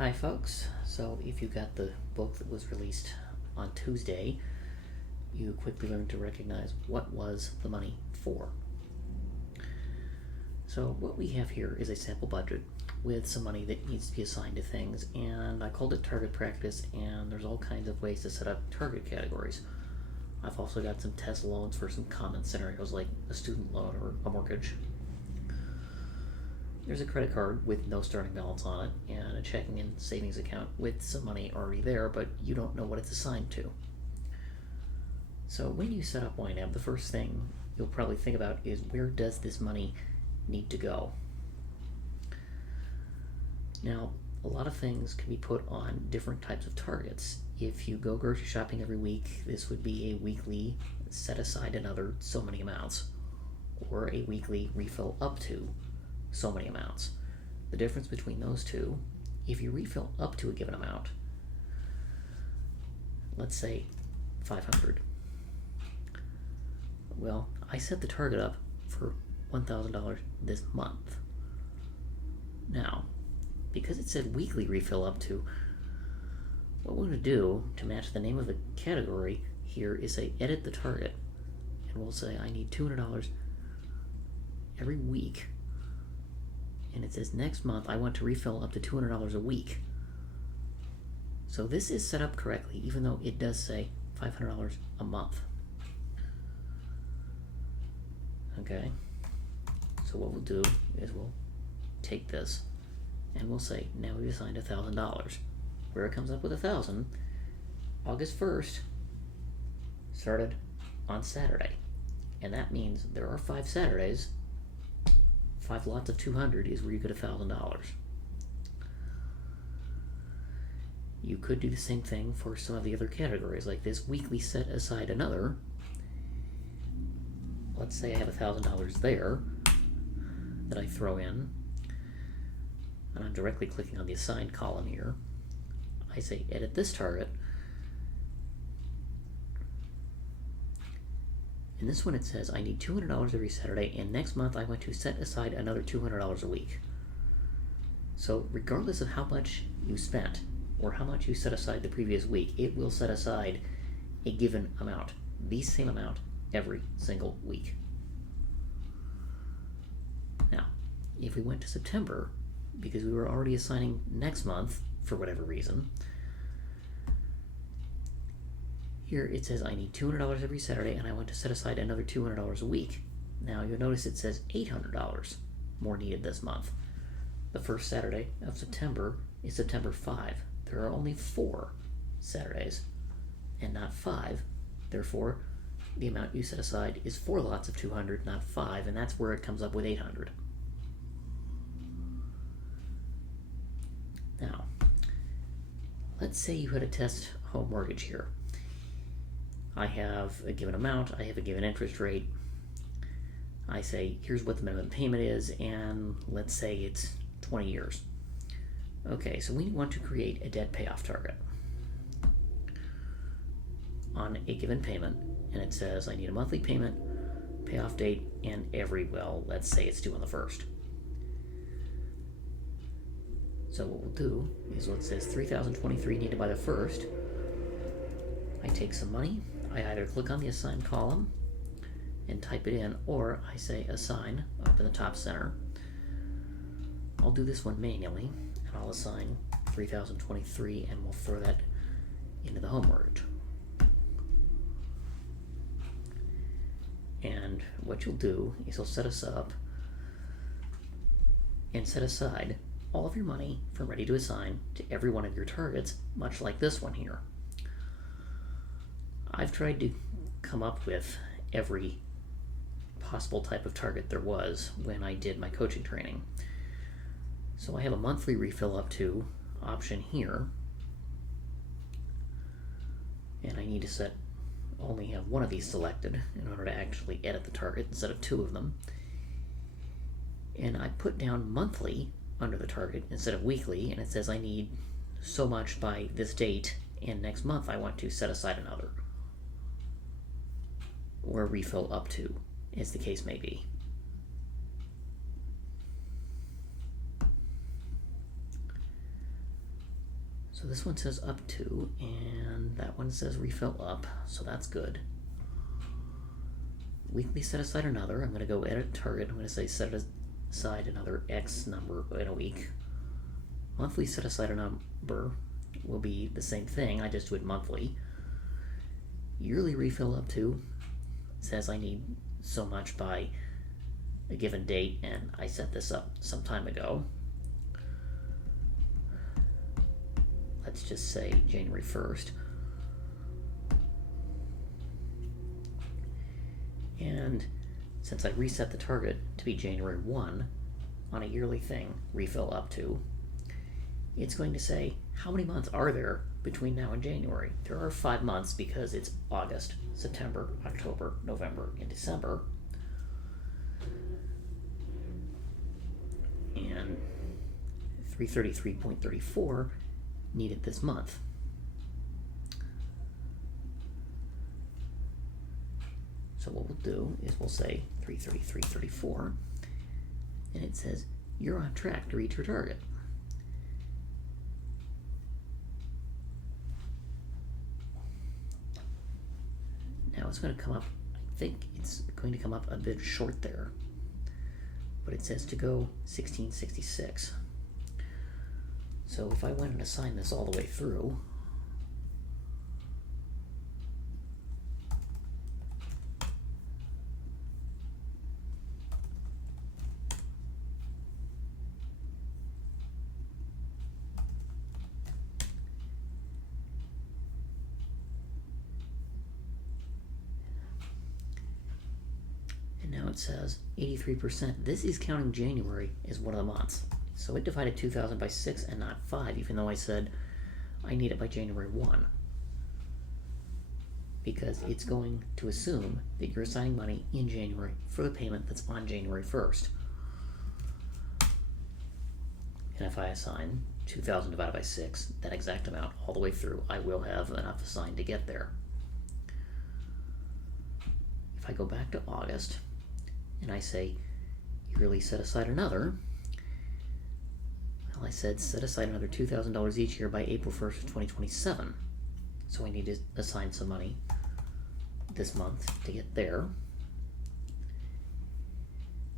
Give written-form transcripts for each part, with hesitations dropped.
Hi, folks. So, if you got the book that was released on Tuesday, you quickly learned to recognize what was the money for. So, what we have here is a sample budget with some money that needs to be assigned to things, and I called it target practice, and there's all kinds of ways to set up target categories. I've also got some test loans for some common scenarios like a student loan or a mortgage. There's a credit card with no starting balance on it, and a checking and savings account with some money already there, but you don't know what it's assigned to. So when you set up YNAB, the first thing you'll probably think about is, where does this money need to go? Now, a lot of things can be put on different types of targets. If you go grocery shopping every week, this would be a weekly set aside another so many amounts, or a weekly refill up to so many amounts. The difference between those two, if you refill up to a given amount, let's say 500, well, I set the target up for $1,000 this month. Now, because it said weekly refill up to, what we're going to do to match the name of the category here is say edit the target, and we'll say I need $200 every week, and it says next month I want to refill up to $200 a week. So this is set up correctly, even though it does say $500 a month. Okay, so what we'll do is we'll take this and we'll say now we've assigned $1,000. Where it comes up with 1,000, August 1st started on Saturday, and that means there are 5 Saturdays. 5 lots of 200 is where you get $1,000. You could do the same thing for some of the other categories, like this weekly set aside another. Let's say I have $1,000 there that I throw in, and I'm directly clicking on the assigned column here. I say edit this target. In this one it says I need $200 every Saturday, and next month I want to set aside another $200 a week. So regardless of how much you spent or how much you set aside the previous week, it will set aside a given amount, the same amount, every single week. Now, if we went to September, because we were already assigning next month for whatever reason, here it says I need $200 every Saturday, and I want to set aside another $200 a week. Now you'll notice it says $800 more needed this month. The first Saturday of September is September 5. There are only 4 Saturdays and not 5. Therefore, the amount you set aside is 4 lots of 200, not 5, and that's where it comes up with 800. Now, let's say you had a test home mortgage here. I have a given amount, I have a given interest rate. I say, here's what the minimum payment is, and let's say it's 20 years. Okay, so we want to create a debt payoff target on a given payment, and it says I need a monthly payment, payoff date, and let's say it's due on the 1st. So what we'll do is, what it says $3,023 needed by the 1st. I take some money, I either click on the assign column and type it in, or I say assign up in the top center. I'll do this one manually, and I'll assign $3,023, and we'll throw that into the home mortgage. And what you'll do is you'll set us up and set aside all of your money from ready to assign to every one of your targets, much like this one here. I've tried to come up with every possible type of target there was when I did my coaching training. So I have a monthly refill up to option here, and I need to only have one of these selected in order to actually edit the target instead of 2 of them. And I put down monthly under the target instead of weekly, and it says I need so much by this date, and next month I want to set aside another, or refill up to, as the case may be. So this one says up to, and that one says refill up, so that's good. Weekly set aside another. I'm going to go edit target. I'm going to say set aside another X number in a week. Monthly set aside a number will be the same thing. I just do it monthly. Yearly refill up to says I need so much by a given date, and I set this up some time ago. Let's just say January 1st. And since I reset the target to be January 1 on a yearly thing, refill up to, it's going to say, how many months are there between now and January? There are 5 months because it's August, September, October, November, and December. And 333.34 needed this month. So what we'll do is we'll say 333.34, and it says you're on track to reach your target. Now it's going to come up, I think it's going to come up a bit short there, but it says to go 1666. So if I went and assigned this all the way through, and now it says 83%. This is counting January as one of the months. So it divided 2,000 by 6 and not 5, even though I said I need it by January 1. Because it's going to assume that you're assigning money in January for the payment that's on January 1st. And if I assign 2,000 divided by 6, that exact amount all the way through, I will have enough assigned to get there. If I go back to August and I say yearly set aside another, I said set aside another $2,000 each year by April 1st of 2027. So I need to assign some money this month to get there.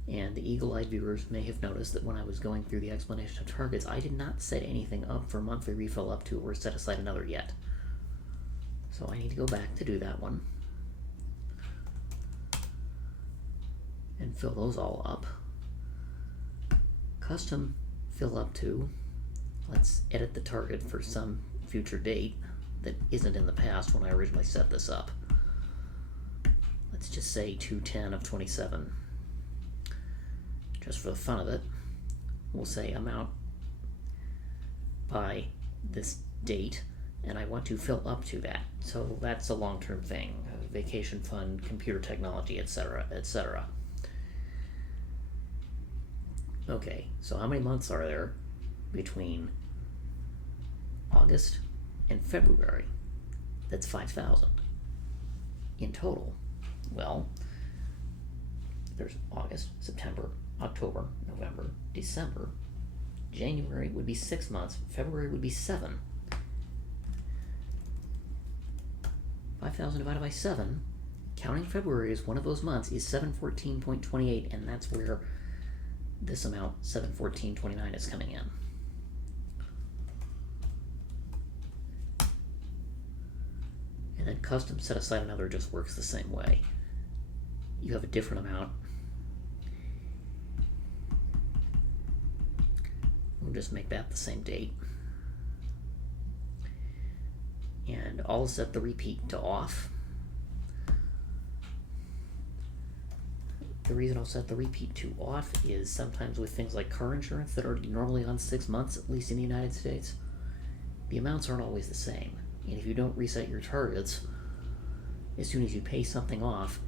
And the eagle-eyed viewers may have noticed that when I was going through the explanation of targets, I did not set anything up for monthly refill up to or set aside another yet. So I need to go back to do that one and fill those all up. Custom fill up to, let's edit the target for some future date that isn't in the past when I originally set this up. Let's just say 2/10 of 27. Just for the fun of it, we'll say amount by this date, and I want to fill up to that. So that's a long-term thing, vacation fund, computer technology, etc., etc. Okay, so how many months are there between August and February? That's 5,000 in total. Well, there's August, September, October, November, December. January would be 6 months. February would be 7. 5,000 divided by 7, counting February as one of those months, is 714.28, and that's where this amount, 714.29, is coming in. And then custom set aside another just works the same way. You have a different amount. We'll just make that the same date. And I'll set the repeat to off. The reason I'll set the repeat to off is sometimes with things like car insurance that are normally on 6 months, at least in the United States, the amounts aren't always the same. And if you don't reset your targets, as soon as you pay something off,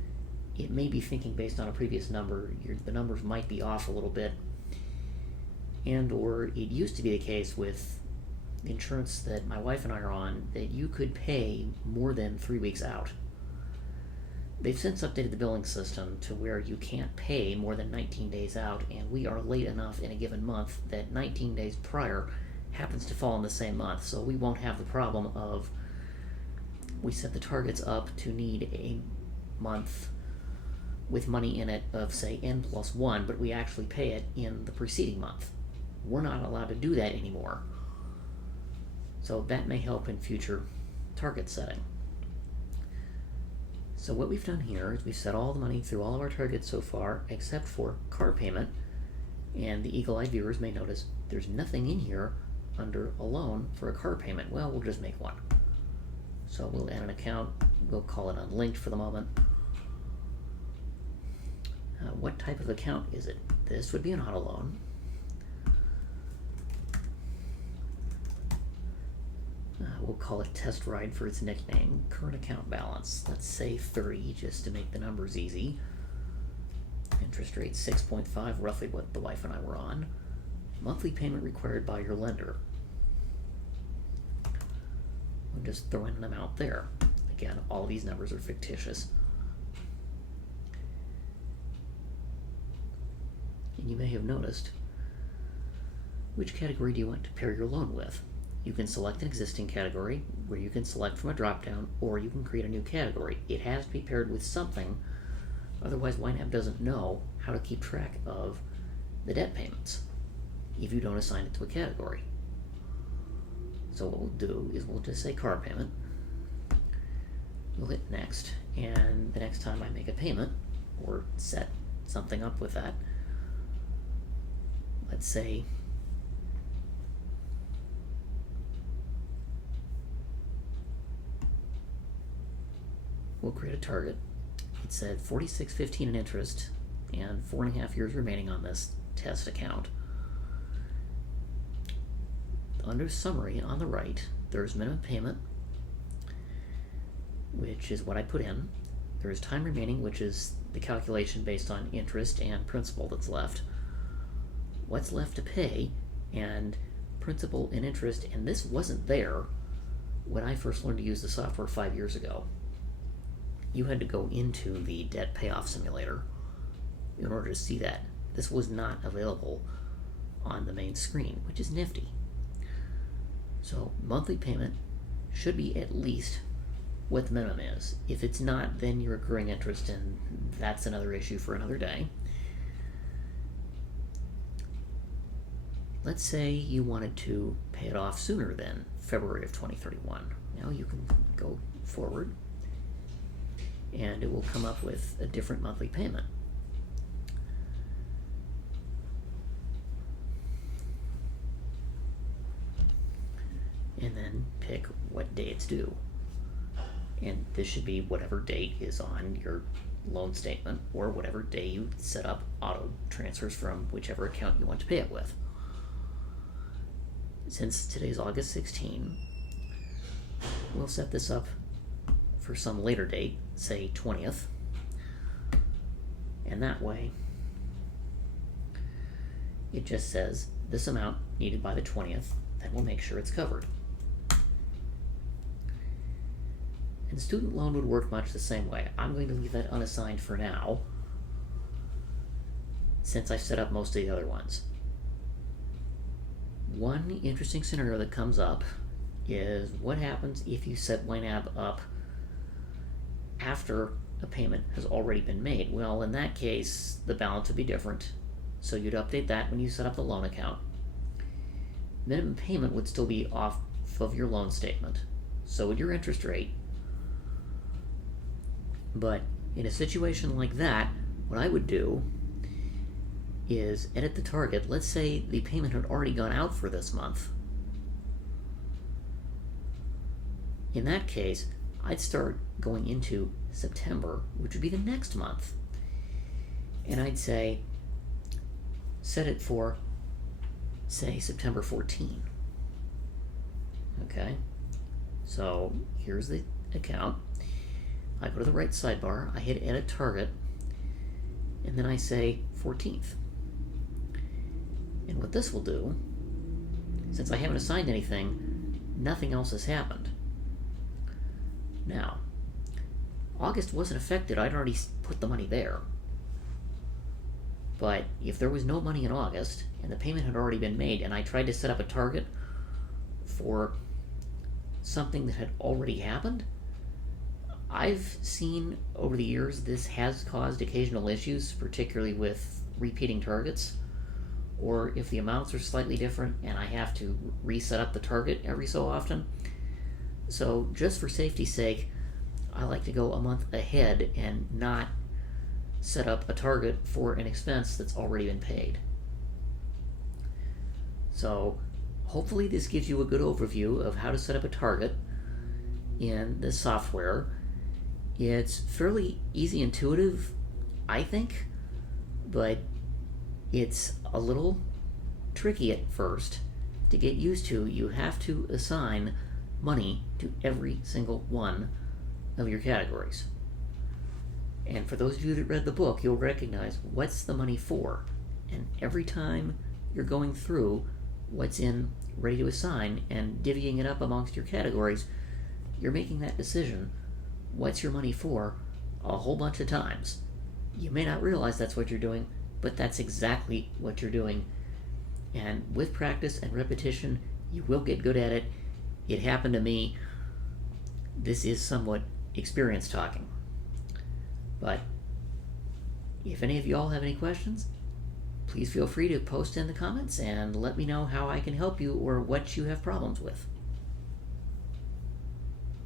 it may be thinking based on a previous number, the numbers might be off a little bit. And or it used to be the case with the insurance that my wife and I are on, that you could pay more than 3 weeks out. They've since updated the billing system to where you can't pay more than 19 days out, and we are late enough in a given month that 19 days prior happens to fall in the same month, so we won't have the problem of we set the targets up to need a month with money in it of, say, n+1, but we actually pay it in the preceding month. We're not allowed to do that anymore. So that may help in future target setting. So what we've done here is we've set all the money through all of our targets so far, except for car payment, and the eagle-eyed viewers may notice there's nothing in here under a loan for a car payment. Well, we'll just make one. So we'll add an account, we'll call it unlinked for the moment. What type of account is it? This would be an auto loan. We'll call it test ride for its nickname. Current account balance, let's say 30, just to make the numbers easy. Interest rate 6.5, roughly what the wife and I were on. Monthly payment required by your lender. We'll just throw in an amount there. Again, all these numbers are fictitious. And you may have noticed, which category do you want to pair your loan with? You can select an existing category, where you can select from a drop-down, or you can create a new category. It has to be paired with something, otherwise YNAB doesn't know how to keep track of the debt payments if you don't assign it to a category. So what we'll do is we'll just say car payment. We'll hit next, and the next time I make a payment, or set something up with that, let's say we'll create a target. It said $46.15 in interest and 4.5 years remaining on this test account. Under summary on the right, there's minimum payment, which is what I put in. There's time remaining, which is the calculation based on interest and principal that's left. What's left to pay, and principal and interest, and this wasn't there when I first learned to use the software 5 years ago. You had to go into the debt payoff simulator in order to see that. This was not available on the main screen, which is nifty. So monthly payment should be at least what the minimum is. If it's not, then you're accruing interest, and that's another issue for another day. Let's say you wanted to pay it off sooner than February of 2031. Now you can go forward, and it will come up with a different monthly payment. And then pick what day it's due. And this should be whatever date is on your loan statement, or whatever day you set up auto transfers from whichever account you want to pay it with. Since today's August 16, we'll set this up for some later date, say 20th, and that way it just says this amount needed by the 20th, then we'll make sure it's covered. And student loan would work much the same way. I'm going to leave that unassigned for now, since I've set up most of the other ones. One interesting scenario that comes up is what happens if you set YNAB up after a payment has already been made. Well, in that case, the balance would be different, so you'd update that when you set up the loan account. Minimum payment would still be off of your loan statement, so would your interest rate. But in a situation like that, what I would do is edit the target. Let's say the payment had already gone out for this month. In that case, I'd start going into September, which would be the next month. And I'd say, set it for, say, September 14. Okay? So here's the account. I go to the right sidebar, I hit edit target, and then I say 14th. And what this will do, since I haven't assigned anything, nothing else has happened. Now, August wasn't affected, I'd already put the money there. But if there was no money in August, and the payment had already been made, and I tried to set up a target for something that had already happened. I've seen over the years this has caused occasional issues, particularly with repeating targets, or if the amounts are slightly different and I have to reset up the target every so often. So just for safety's sake, I like to go a month ahead and not set up a target for an expense that's already been paid. So hopefully this gives you a good overview of how to set up a target in the software. It's fairly easy, intuitive, I think, but it's a little tricky at first to get used to. You have to assign money to every single one of your categories. And for those of you that read the book, you'll recognize what's the money for. And every time you're going through what's in ready to assign and divvying it up amongst your categories, you're making that decision, what's your money for, a whole bunch of times. You may not realize that's what you're doing, but that's exactly what you're doing. And with practice and repetition, you will get good at it. It happened to me. This is somewhat experience talking. But if any of you all have any questions, please feel free to post in the comments and let me know how I can help you or what you have problems with.